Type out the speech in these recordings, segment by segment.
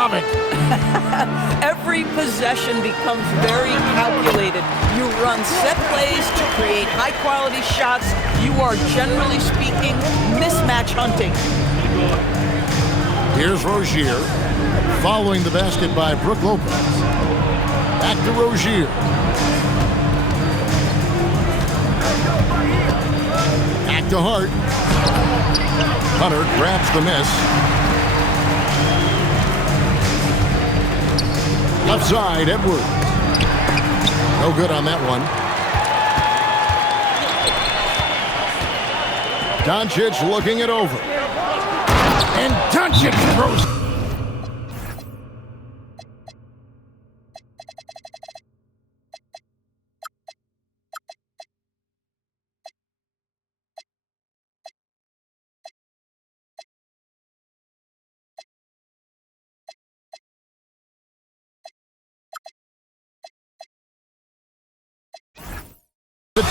love it. Every possession becomes very calculated. You run set plays to create high-quality shots. You are, generally speaking, mismatch hunting. Here's Rozier, following the basket by Brook Lopez. Back to Rozier. Back to Hart. Hunter grabs the miss. Left side, Edwards. No good on that one. Doncic looking it over. And Doncic throws.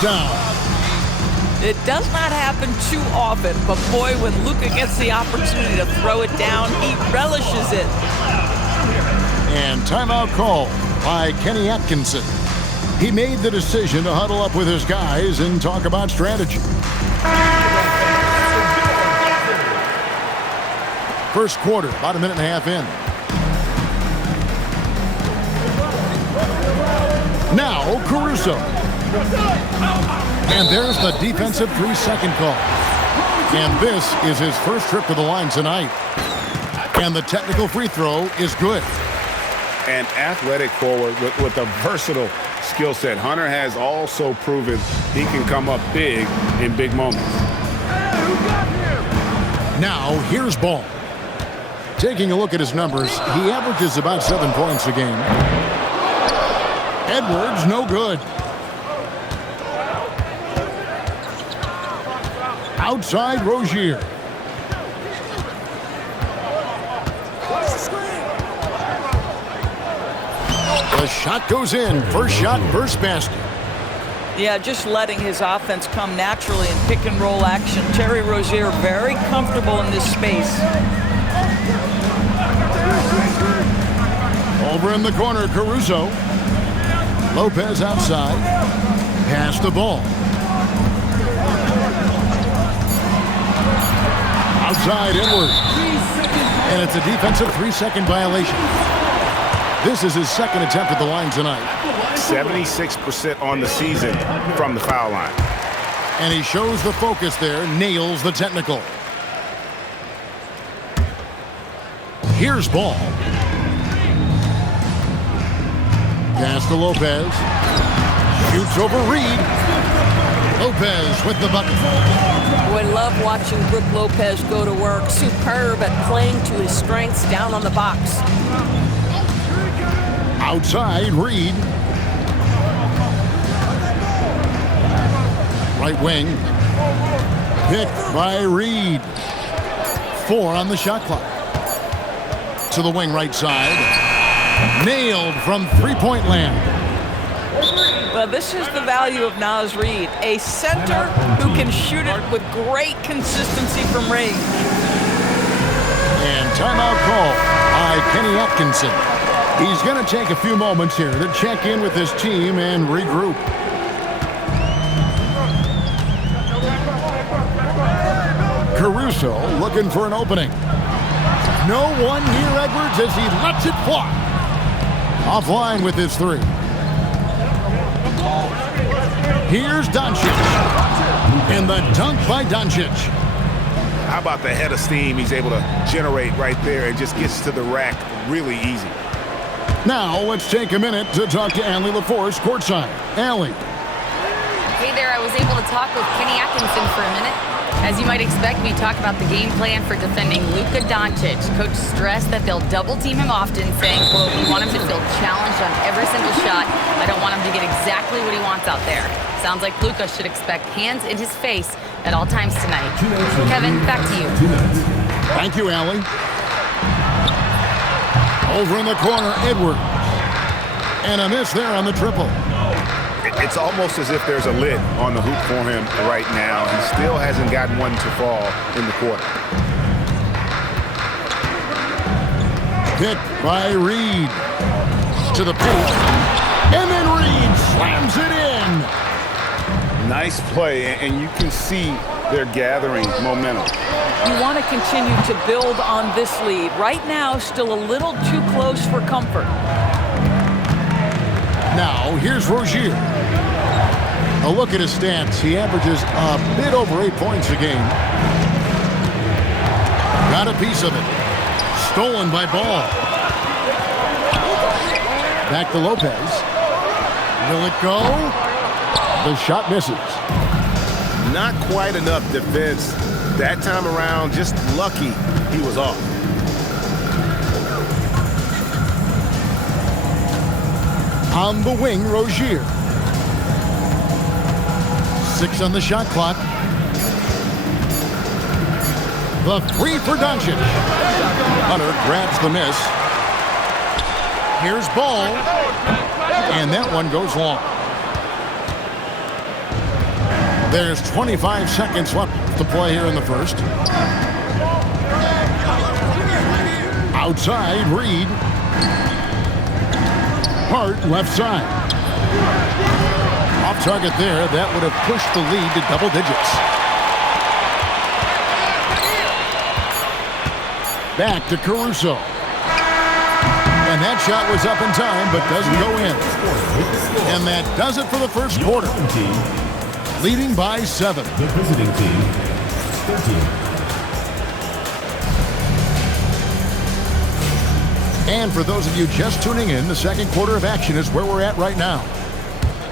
Down. It does not happen too often, but boy, when Luka gets the opportunity to throw it down, he relishes it. And timeout call by Kenny Atkinson. He made the decision to huddle up with his guys and talk about strategy. First quarter, about a minute and a half in. Now, Caruso. And there's the defensive 3-second call. And this is his first trip to the line tonight. And the technical free throw is good. An athletic forward with a versatile skill set. Hunter has also proven he can come up big in big moments. Now, here's Ball. Taking a look at his numbers, he averages about 7 points a game. Edwards, no good. Outside Rozier. The shot goes in. First shot, first basket. Yeah, just letting his offense come naturally in pick and roll action. Terry Rozier very comfortable in this space. Over in the corner, Caruso. Lopez outside. Pass the ball. Outside Edwards. And it's a defensive 3-second violation. This is his second attempt at the line tonight. 76% on the season from the foul line. And he shows the focus there, nails the technical. Here's Ball. Pass to Lopez. Shoots over Reed. Lopez with the bucket. I love watching Brook Lopez go to work. Superb at playing to his strengths down on the box. Outside, Reed. Right wing. Picked by Reed. 4 on the shot clock. To the wing right side. Nailed from three-point land. Well, this is the value of Naz Reid, a center who can shoot it with great consistency from range. And timeout call by Kenny Atkinson. He's going to take a few moments here to check in with his team and regroup. Caruso looking for an opening. No one near Edwards as he lets it fly. Offline with his 3. Here's Doncic. And the dunk by Doncic. How about the head of steam he's able to generate right there and just gets to the rack really easy. Now let's take a minute to talk to Allie LaForce courtside. Allie. Hey there, I was able to talk with Kenny Atkinson for a minute. As you might expect, we talked about the game plan for defending Luka Doncic. Coach stressed that they'll double-team him often, saying, quote, we want him to feel challenged on every single shot. I don't want him to get exactly what he wants out there. Sounds like Luka should expect hands in his face at all times tonight. Kevin, back to you. Thank you, Allie. Over in the corner, Edwards. And a miss there on the triple. It's almost as if there's a lid on the hoop for him right now. He still hasn't gotten one to fall in the quarter. Picked by Reed. To the paint. And then Reed slams it in. Nice play, and you can see they're gathering momentum. You want to continue to build on this lead. Right now, still a little too close for comfort. Now, here's Rozier. A look at his stats. He averages a bit over 8 points a game. Got a piece of it. Stolen by Ball. Back to Lopez. Will it go? The shot misses. Not quite enough defense that time around. Just lucky he was off. On the wing, Rozier. 6 on the shot clock. The three for Doncic. Hunter grabs the miss. Here's Ball. And that one goes long. There's 25 seconds left to play here in the first. Outside, Reed. Hart left side. Off target there. That would have pushed the lead to double digits. Back to Caruso. And that shot was up in time, but doesn't go in. And that does it for the first quarter. Leading by 7. The visiting team, 13. And for those of you just tuning in, the second quarter of action is where we're at right now.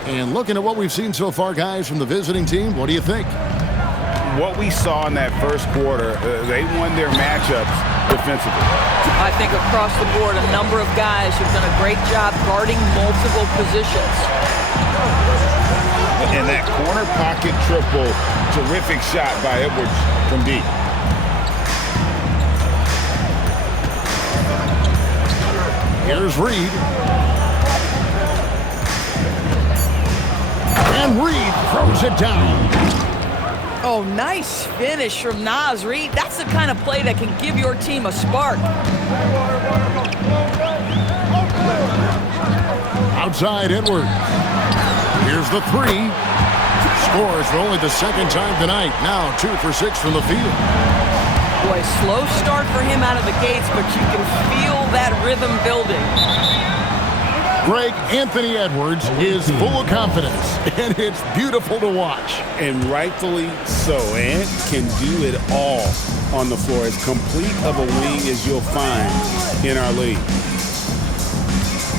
And looking at what we've seen so far, guys, from the visiting team, what do you think? What we saw in that first quarter, they won their matchups defensively. I think across the board, a number of guys have done a great job guarding multiple positions. And that corner pocket triple, terrific shot by Edwards from deep. Here's Reed. And Reed throws it down. Oh, nice finish from Naz Reed. That's the kind of play that can give your team a spark. Outside Edwards. Here's the three. Scores for only the second time tonight. Now 2 for 6 from the field. Boy, slow start for him out of the gates, but you can feel that rhythm building. Greg, Anthony Edwards is full of confidence, and it's beautiful to watch. And rightfully so. Ant can do it all on the floor. As complete of a wing as you'll find in our league.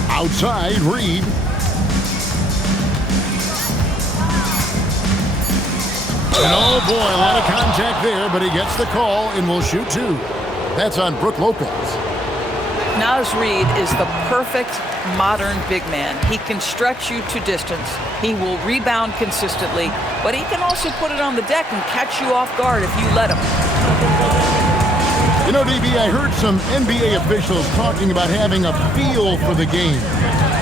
Outside, Reed. And oh boy, a lot of contact there, but he gets the call and will shoot 2. That's on Brook Lopez. Naz Reed is the perfect modern big man. He can stretch you to distance. He will rebound consistently, but he can also put it on the deck and catch you off guard if you let him. You know, DB, I heard some NBA officials talking about having a feel for the game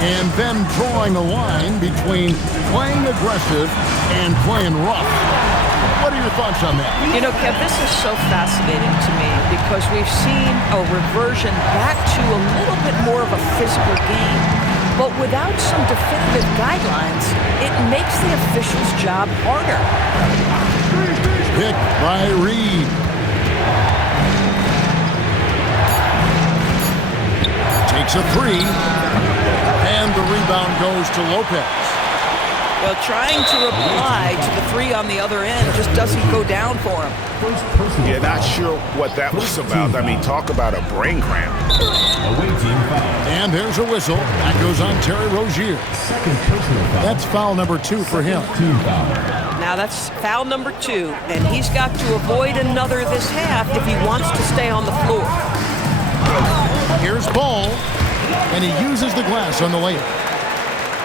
and then drawing a line between playing aggressive and playing rough. What are your thoughts on that? You know, Kev, this is so fascinating to me because we've seen a reversion back to a little bit more of a physical game. But without some definitive guidelines, it makes the officials' job harder. Picked by Reed. Takes a 3. And the rebound goes to Lopez. Well, trying to reply to the 3 on the other end just doesn't go down for him. Yeah, not sure what that was about. I mean, talk about a brain cramp. Away team foul. And there's a whistle. That goes on Terry Rozier. Second personal foul. That's foul number 2 for him. Team foul. Now that's foul number 2, and he's got to avoid another this half if he wants to stay on the floor. Here's Ball, and he uses the glass on the layup.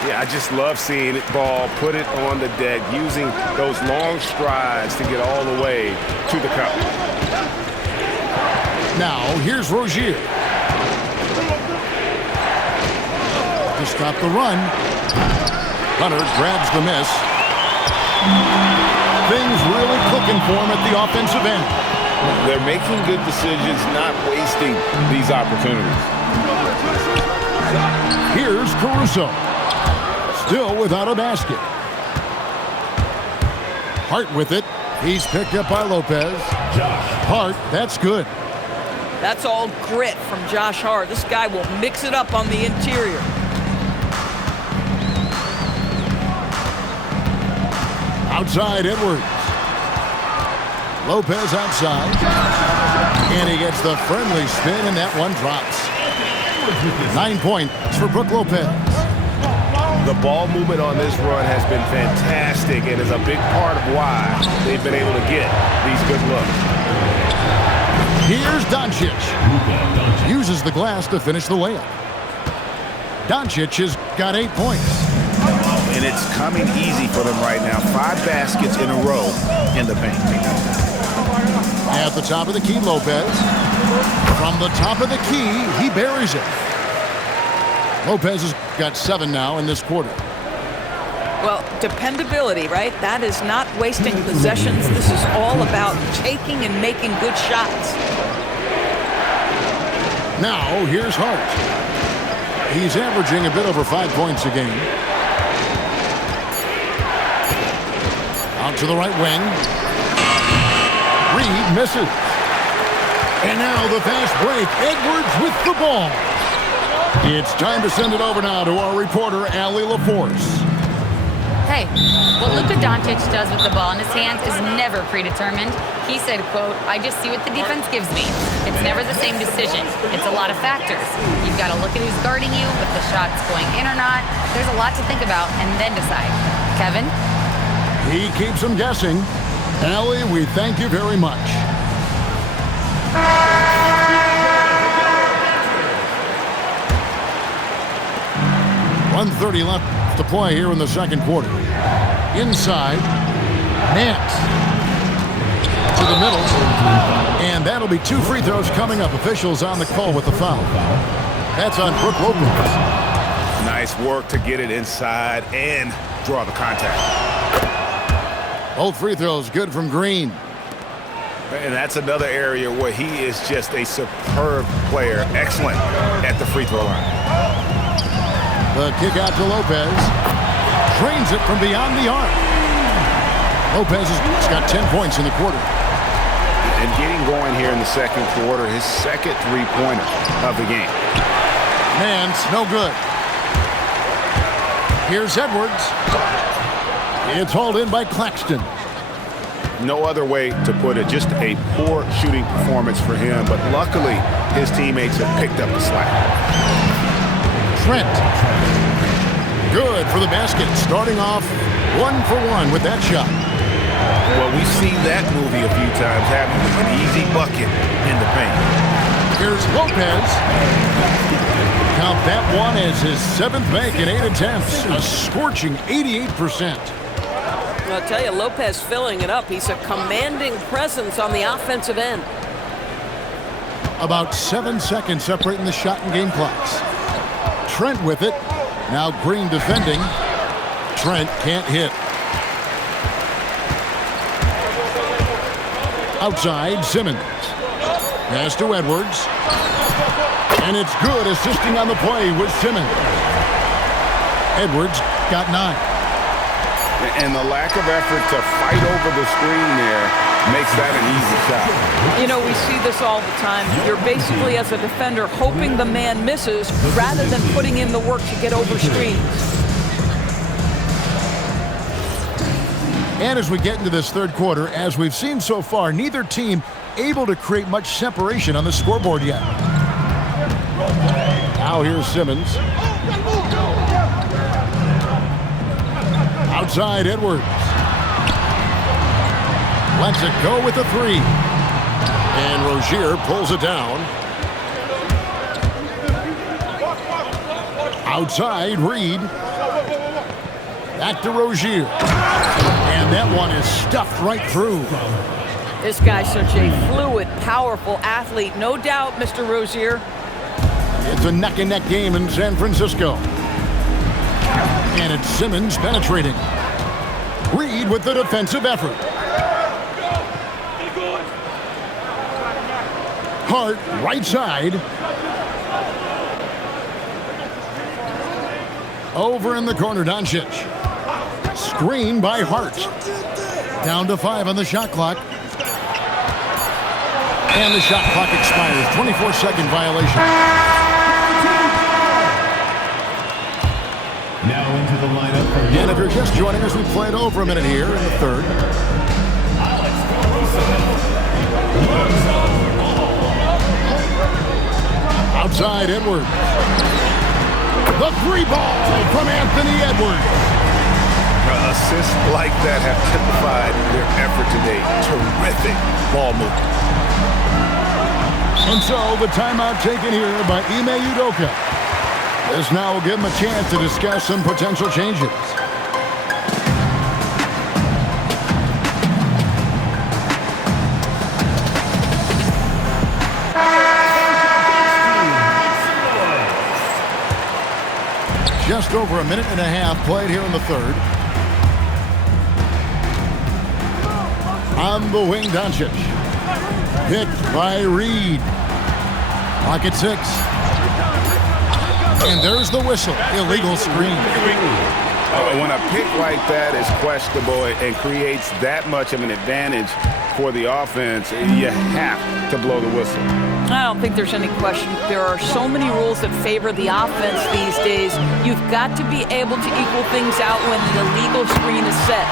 Yeah, I just love seeing it, Ball put it on the deck, using those long strides to get all the way to the cup. Now, here's Rozier. To stop the run. Hunter grabs the miss. Things really clicking for him at the offensive end. They're making good decisions, not wasting these opportunities. Here's Caruso. Still without a basket. Hart with it. He's picked up by Lopez. Hart, that's good. That's all grit from Josh Hart. This guy will mix it up on the interior. Outside Edwards. Lopez outside. And he gets the friendly spin, and that one drops. 9 points for Brook Lopez. The ball movement on this run has been fantastic and is a big part of why they've been able to get these good looks. Here's Doncic. Uses the glass to finish the layup. Doncic has got 8 points. And it's coming easy for them right now. 5 baskets in a row in the paint. At the top of the key, Lopez. From the top of the key, he buries it. Lopez has got 7 now in this quarter. Well, dependability, right? That is not wasting possessions. This is all about taking and making good shots. Now, here's Hart. He's averaging a bit over 5 points a game. Out to the right wing. Reed misses. And now the fast break. Edwards with the ball. It's time to send it over now to our reporter, Allie LaForce. Hey, what Luka Doncic does with the ball in his hands is never predetermined. He said, quote, "I just see what the defense gives me. It's never the same decision. It's a lot of factors. You've got to look at who's guarding you, if the shot's going in or not. There's a lot to think about and then decide." Kevin? He keeps them guessing. Allie, we thank you very much. 1:30 left to play here in the second quarter. Inside, Nance to the middle, and that'll be 2 free throws coming up. Officials on the call with the foul. That's on Brook Lopez. Nice work to get it inside and draw the contact. Both free throws good from Green. And that's another area where he is just a superb player. Excellent at the free throw line. The kick out to Lopez. Drains it from beyond the arc. Lopez has got 10 points in the quarter. And getting going here in the second quarter, his second three-pointer of the game. Nance, no good. Here's Edwards. It's hauled in by Claxton. No other way to put it, just a poor shooting performance for him, but luckily his teammates have picked up the slack. Trent. Good for the basket, starting off 1 for 1 with that shot. Well, we've seen that movie a few times, having an easy bucket in the paint. Here's Lopez. Count that one as his 7th make in 8 attempts, a scorching 88%. I'll tell you, Lopez filling it up. He's a commanding presence on the offensive end. About 7 seconds separating the shot and game clocks. Trent with it. Now Green defending. Trent can't hit. Outside, Simmons. Pass to Edwards. And it's good, assisting on the play with Simmons. Edwards got 9. And the lack of effort to fight over the screen there makes that an easy shot. You know, we see this all the time. You're basically, as a defender, hoping the man misses rather than putting in the work to get over screens. And as we get into this third quarter, as we've seen so far, neither team able to create much separation on the scoreboard yet. Now here's Simmons. Outside Edwards. Lets it go with the 3. And Rozier pulls it down. Outside Reed. Back to Rozier. And that one is stuffed right through. This guy's such a fluid, powerful athlete. No doubt, Mr. Rozier. It's a neck-and-neck game in San Francisco. And it's Simmons penetrating. Reed with the defensive effort. Hart, right side. Over in the corner, Doncic. Screen by Hart. Down to 5 on the shot clock. And the shot clock expires. 24-second violation. Now into the lineup for And if you're just joining us, we played over a minute here in the third. Outside, Edwards. The 3 ball from Anthony Edwards. Assists like that have typified their effort today. Terrific ball movement. And so the timeout taken here by Ime Udoka. This now will give him a chance to discuss some potential changes. Just over a minute and a half played here in the third. On the wing, Doncic. Picked by Reed. Clock at 6. And there's the whistle. Illegal screen. When a pick like that is questionable and creates that much of an advantage for the offense, you have to blow the whistle. I don't think there's any question. There are so many rules that favor the offense these days. You've got to be able to equal things out when the illegal screen is set.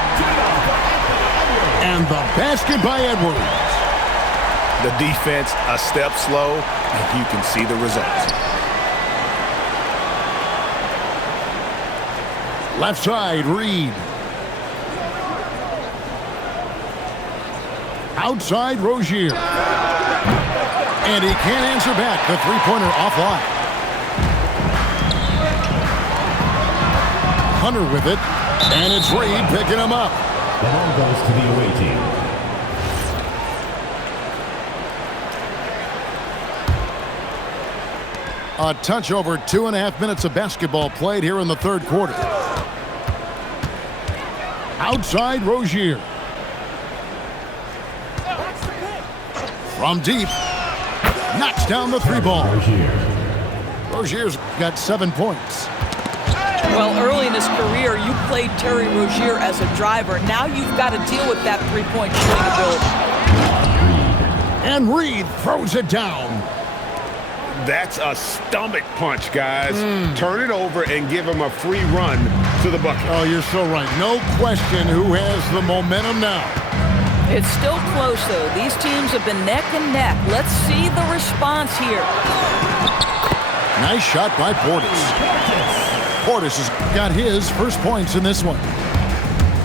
And the basket by Edwards. The defense a step slow, and you can see the results. Left side, Reed. Outside, Rozier. And he can't answer back. The three-pointer offline. Hunter with it. And it's Reed picking him up. the ball goes to the away team. A touch over 2.5 minutes of basketball played here in the third quarter. Outside, Rozier. From deep. Knocks down the three ball. Rozier's got 7 points. Well, early in his career, you played Terry Rozier as a driver. Now you've got to deal with that three-point shooting ability. And Reed throws it down. That's a stomach punch, guys. Turn it over and give him a free run to the bucket. Oh, you're so right. No question who has the momentum now. It's still close, though. These teams have been neck and neck. Let's see the response here. Nice shot by Portis. Portis has got his first points in this one.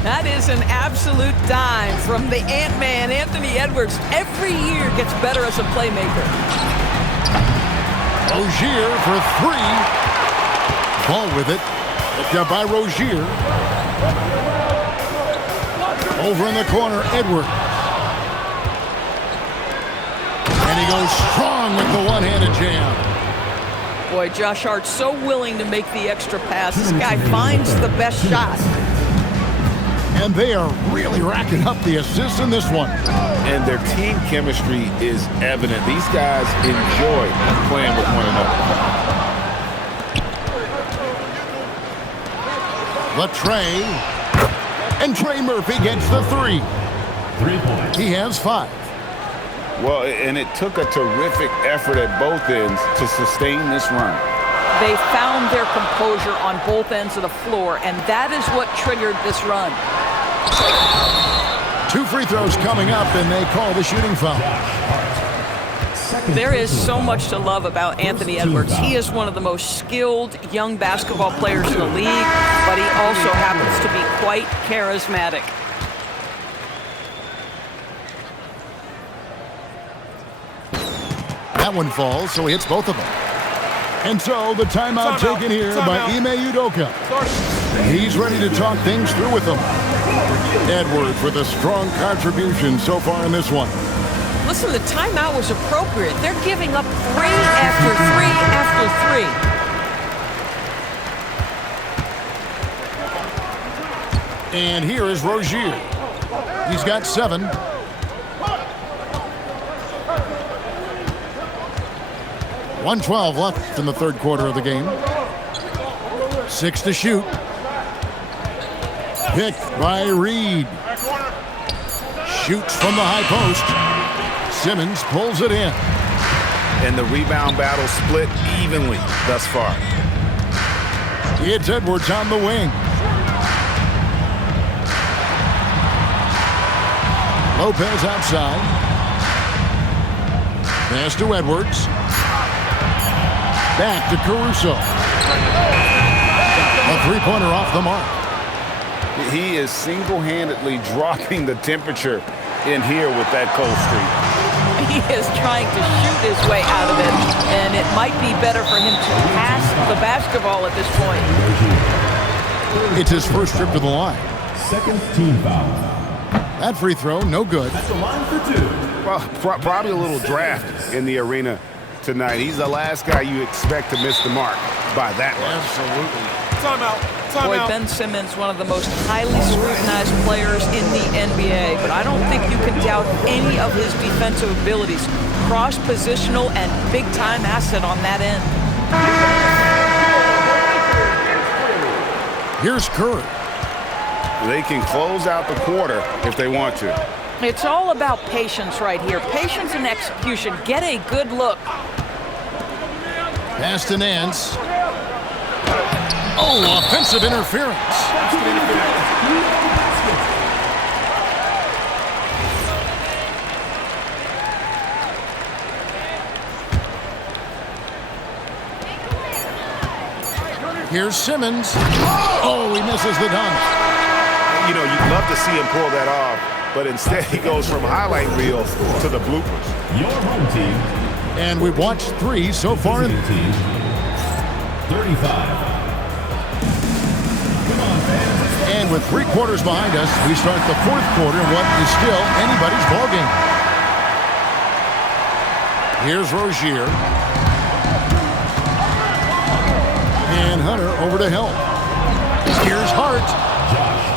That is an absolute dime from the Ant-Man, Anthony Edwards. Every year gets better as a playmaker. Rozier for three. Ball with it. Picked up by Rozier. Over in the corner, Edwards. And he goes strong with the one-handed jam. Boy, Josh Hart's so willing to make the extra pass. This guy finds the best shot. And they are really racking up the assists in this one. And their team chemistry is evident. These guys enjoy playing with one another. Latrey. And Trey Murphy gets the three. 3 points. He has 5. Well, and it took a terrific effort at both ends to sustain this run. They found their composure on both ends of the floor, and that is what triggered this run. 2 free throws coming up, and they call the shooting foul. There is so much to love about Anthony Edwards. He is one of the most skilled young basketball players in the league, but he also happens to be quite charismatic. That one falls, so he hits both of them. And so the timeout taken here by Ime Udoka. He's ready to talk things through with them. Edwards with a strong contribution so far in this one. Listen, the timeout was appropriate. They're giving up 3 after 3 after 3. And here is Rozier. He's got 7. 1:12 left in the third quarter of the game. 6 to shoot. Picked by Reed. Shoots from the high post. Simmons pulls it in. And the rebound battle split evenly thus far. It's Edwards on the wing. Lopez outside. Pass to Edwards. Back to Caruso. A three-pointer off the mark. He is single-handedly dropping the temperature in here with that cold streak. He is trying to shoot his way out of it, and it might be better for him to pass the basketball at this point. It's his first trip to the line. Second team foul. That free throw, no good. At the line for 2. Well, probably a little draft in the arena tonight. He's the last guy you expect to miss the mark by that much. Absolutely. Timeout. Boy, Ben Simmons, one of the most highly scrutinized players in the NBA, but I don't think you can doubt any of his defensive abilities. Cross-positional and big-time asset on that end. Here's Curry. They can close out the quarter if they want to. It's all about patience right here. Patience and execution. Get a good look. Pass to Nance. Oh, offensive interference. Here's Simmons. Oh, he misses the dunk. You know, you'd love to see him pull that off, but instead he goes from highlight reels to the bloopers. Your home team. And we've watched 3 so far. Team 35. And with 3 quarters behind us, we start the fourth quarter in what is still anybody's ballgame. Here's Rozier. And Hunter over to help. Here's Hart.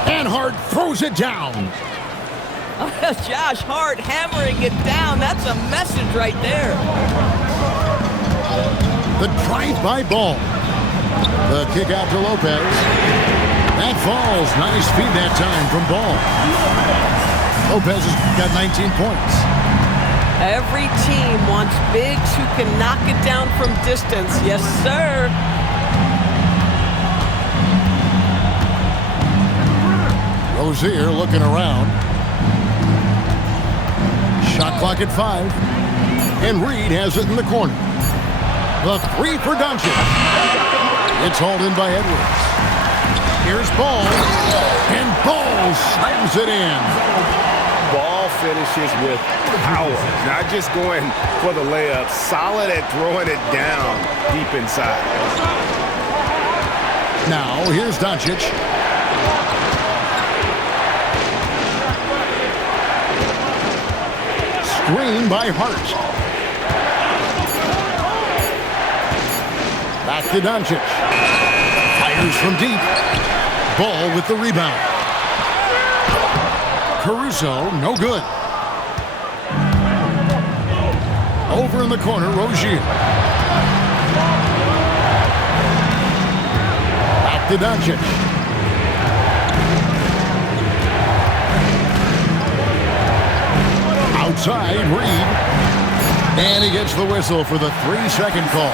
And Hart throws it down. Josh Hart hammering it down. That's a message right there. The drive-by ball. The kick out to Lopez. That falls. Nice feed that time from Ball. Lopez has got 19 points. Every team wants bigs who can knock it down from distance. Yes, sir. Rozier looking around. Shot clock at 5. And Reed has it in the corner. The 3 for Doncic. It's hauled in by Edwards. Here's Ball. And Ball slams it in. Ball finishes with power. Not just going for the layup. Solid at throwing it down deep inside. Now, here's Doncic. Screen by Hart. Back to Doncic. Fires from deep. Ball with the rebound. Caruso, no good. Over in the corner, Rozier. Back to Doncic. Outside, Reed. And he gets the whistle for the 3-second call.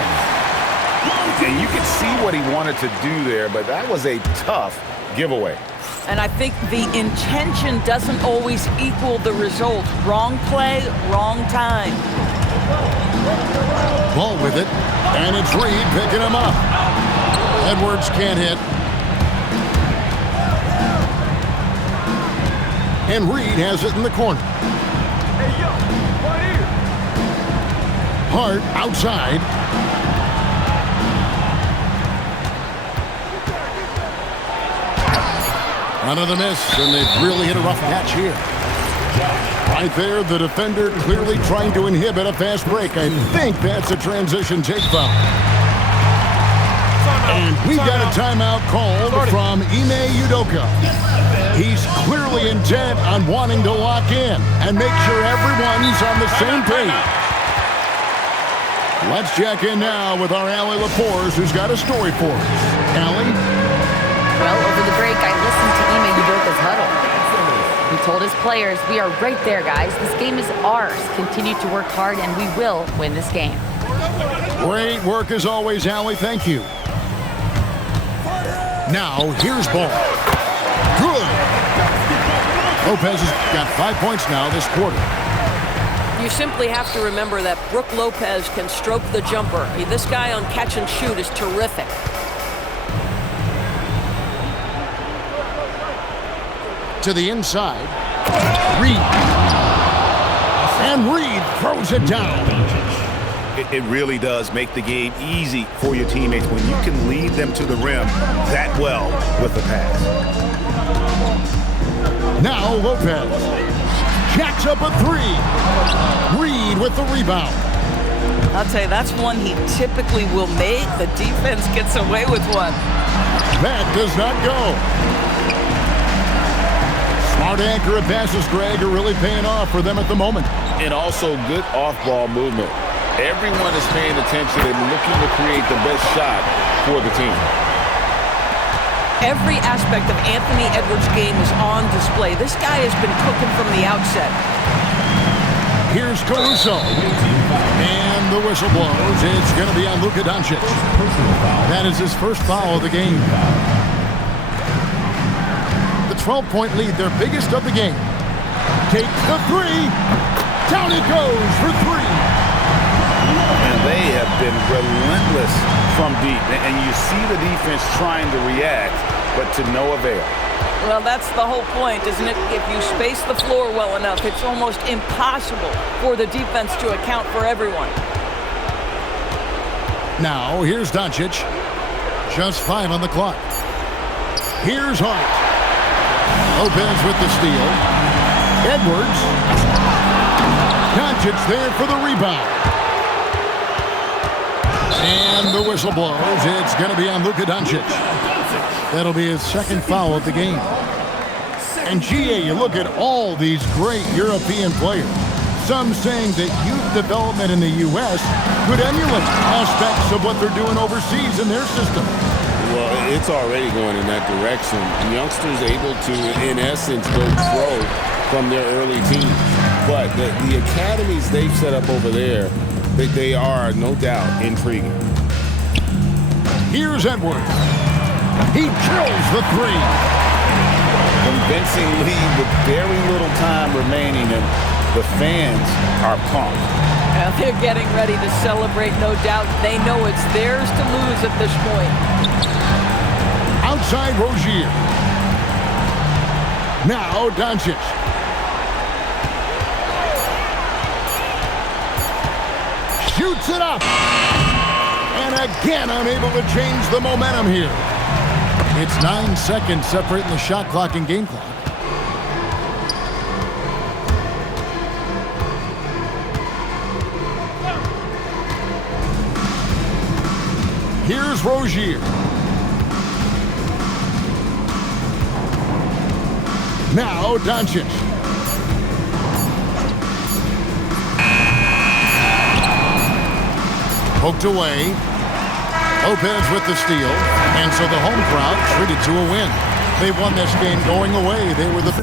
And you can see what he wanted to do there, but that was a tough giveaway. And I think the intention doesn't always equal the result. Wrong play, wrong time. Ball with it, and it's Reed picking him up. Edwards can't hit. And Reed has it in the corner. Hart outside. Another miss, and they've really hit a rough patch here. Right there, the defender clearly trying to inhibit a fast break. I think that's a transition take foul. And we've got a timeout called from Ime Udoka. He's clearly intent on wanting to lock in and make sure everyone's on the same page. Let's check in now with our Allie Laporte, who's got a story for us. Allie? Well, over the break, I listened to Ime Udoka's huddle. He told his players, we are right there, guys. This game is ours. Continue to work hard, and we will win this game. Great work as always, Allie. Thank you. Now, here's ball. Good. Lopez has got 5 points now this quarter. You simply have to remember that Brook Lopez can stroke the jumper. This guy on catch and shoot is terrific. To the inside. Reed. And Reed throws it down. It really does make the game easy for your teammates when you can lead them to the rim that well with the pass. Now Lopez jacks up a three. Reed with the rebound. I'll tell you, that's one he typically will make. The defense gets away with one. That does not go. Smart accurate passes, Greg, are really paying off for them at the moment. And also good off-ball movement. Everyone is paying attention and looking to create the best shot for the team. Every aspect of Anthony Edwards' game is on display. This guy has been cooking from the outset. Here's Caruso. And the whistle blows. It's going to be on Luka Doncic. That is his first foul of the game. The 12-point lead, their biggest of the game. Takes the three. Down it goes for three. And they have been relentless from deep. And you see the defense trying to react, but to no avail. Well, that's the whole point, isn't it? If you space the floor well enough, it's almost impossible for the defense to account for everyone. Now, here's Doncic. Just 5 on the clock. Here's Hart. Lopez with the steal. Edwards. Doncic there for the rebound. And the whistle blows. It's going to be on Luka Doncic. That'll be his second foul of the game. And GA, you look at all these great European players. Some saying that youth development in the U.S. could emulate aspects of what they're doing overseas in their system. Well, it's already going in that direction. Youngsters able to, in essence, go pro from their early teens. But the academies they've set up over there, they are, no doubt, intriguing. Here's Edwards. He drills the three. Convincing lead with very little time remaining, and the fans are pumped. Well, they're getting ready to celebrate, no doubt. They know it's theirs to lose at this point. Outside Rozier. Now Doncic. Shoots it up. And again unable to change the momentum here. It's 9 seconds separating the shot clock and game clock. Here's Rozier. Now Doncic. Poked away. Lopez with the steal. And so the home crowd treated to a win. They won this game going away. They were the